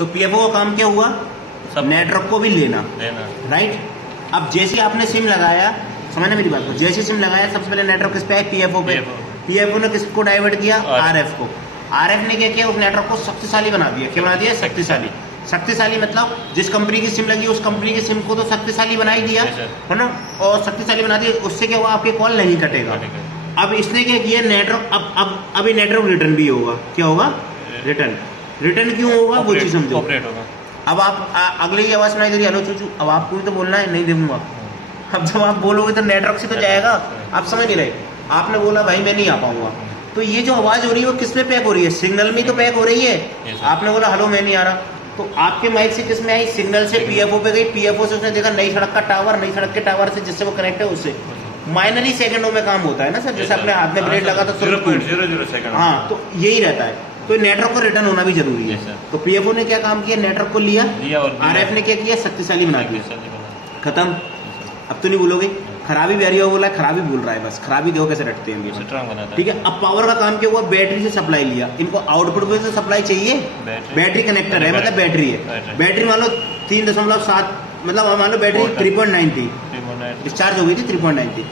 तो पीएफओ का काम क्या हुआ, सब नेटवर्क को भी लेना, राइट। अब जैसे आपने सिम लगाया, समझना मेरी बात को, जैसे सिम लगाया सबसे पहले नेटवर्क किस पे है, पीएफओ पे। पीएफओ ने किसको डाइवर्ट किया, आरएफ को। आरएफ ने क्या किया, उस नेटवर्क को शक्तिशाली बना दिया। क्या बना दिया, शक्तिशाली। शक्तिशाली मतलब जिस कंपनी की सिम लगी उस कंपनी की सिम को तो शक्तिशाली बना ही दिया, है ना, और शक्तिशाली बना दिया, उससे क्या हुआ, आपके कॉल नहीं कटेगा। अब इसने क्या किया, नेटवर्क अब ये नेटवर्क रिटर्न भी होगा। क्या होगा, रिटर्न। रिटर्न क्यों होगा वो चीज समझो। अब आप अगले ही आवाज सुनाई दे रही है, हेलो चूचू, अब आपको भी तो बोलना है, नहीं दूंगा। अब जब आप बोलोगे तो नेटवर्क से तो जाएगा, आप समझ नहीं रहे। आपने बोला भाई मैं नहीं आ पाऊंगा, तो ये जो आवाज हो रही है वो किस में पैक हो रही है, सिग्नल में तो पैक हो रही है। आपने बोला हेलो मैं नहीं आ रहा, तो आपके माइक से किस में आई, सिग्नल से पीएफओ पे गई, पीएफओ से उसने देखा नई सड़क का टावर, नई सड़क के टावर से जिससे वो कनेक्ट है उससे। माइनरी सेकंडों में काम होता है ना सर, जैसे अपने हाथ में ब्लेड लगा तो 0.00 सेकंड। हाँ, तो यही रहता है। तो नेटवर्क को रिटर्न होना भी जरूरी है। तो पीएफओ ने क्या काम किया, नेटवर्क को लिया, आरएफ ने क्या किया, शक्तिशाली बना दिया, खत्म। अब तो नहीं बोलोगे खराबी भी आ रही है, बोला खराबी बोल रहा है, बस खराबी देखो कैसे रटते हैं, ठीक है। अब पावर का काम क्या हुआ, बैटरी से सप्लाई लिया, इनको आउटपुट में से सप्लाई चाहिए, बैटरी कनेक्टर है, मतलब बैटरी है। बैटरी मान लो 3.7, मतलब मान लो बैटरी 3.9 थी, डिस्चार्ज हो गई थी 3.9 थी।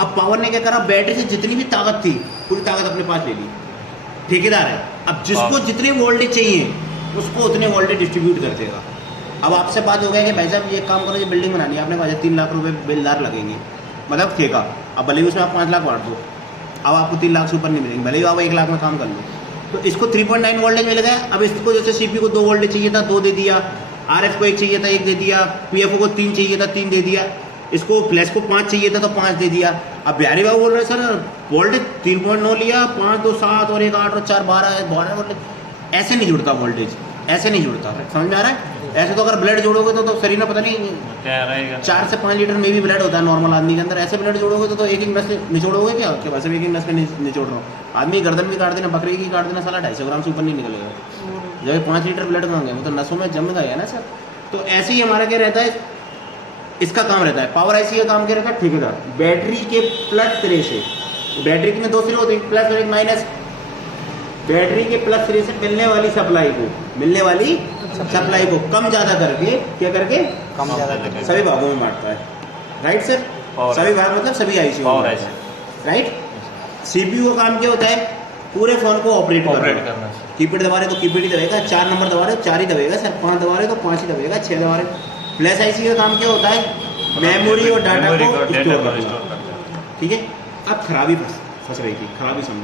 अब पावर ने क्या करा, बैटरी से जितनी भी ताकत थी पूरी ताकत अपने पास ले ली, ठेकेदार है। अब जिसको जितने वोल्टेज चाहिए उसको उतने वोल्टेज डिस्ट्रीब्यूट कर देगा। अब आपसे बात हो गया कि भाई साहब ये काम करो, ये बिल्डिंग बनानी है, आपने कहा 3 लाख रुपए बिलदार लगेंगे, मतलब ठेका। अब भले ही उसमें आप 5 लाख बांट दो, अब आपको 3 लाख से ऊपर नहीं मिलेंगे, भले ही आप 1 लाख में काम कर लो। तो इसको 3.9 वोल्टेज मिल गया। अब इसको जैसे सीपी को 2 वोल्टेज चाहिए था, 2 दे दिया, आरएफ को 1 चाहिए था, 1 दे दिया, पीएफओ को 3 चाहिए था, 3 दे दिया, इसको फ्लैश को 5 चाहिए था तो 5 दे दिया। अब बिहारी बाबू बोल रहे सर वोल्टेज 3.9 लिया, 5 2 7 और 1 8 और 4 12 वोल्टेज। ऐसे नहीं जुड़ता वोल्टेज, ऐसे नहीं जुड़ता, समझ में आ रहा है। ऐसे तो अगर ब्लड जोड़ोगे तो शरीर में पता नहीं 4 से 5 लीटर में भी ब्लड होता है नॉर्मल आदमी के अंदर। ऐसे ब्लड जोड़ोगे तो एक नस निचोड़ोगे क्या, वैसे एक नस में निचोड़ रहा हूँ। आदमी गर्दन भी काट देना, बकरी की काट देना, साला 250 ग्राम से ऊपर नहीं निकलेगा। जब 5 लीटर ब्लड मांगे वो तो नसों में जम गया है ना सर। तो ऐसे ही हमारा क्या रहता है, इसका काम रहता है। पावर आईसी का काम क्या रहता है, ठेकेदार। बैटरी के प्लस सिरे से, बैटरी के में 2 सिरे होते हैं, प्लस और एक माइनस। बैटरी के प्लस सिरे से मिलने वाली सप्लाई को कम ज्यादा करके, क्या करके, कम ज्यादा करके सभी भागों में बांटता है, राइट सर। सभी भाग मतलब सभी आईसी, राइट। सीपीयू का काम क्या होता है, पूरे फोन को ऑपरेट करना। कीपैड दबा रहे तो कीपैड ही दबेगा, 4 नंबर दबा रहे तो 4 ही दबेगा सर, 5 दबा रहे तो 5 ही दबेगा, 6 दबा रहे। फ्लैश आईसी का काम क्या होता है, मेमोरी और डाटा को स्टोर करना, ठीक है। अब खराबी फंस रही थी, खराबी समझ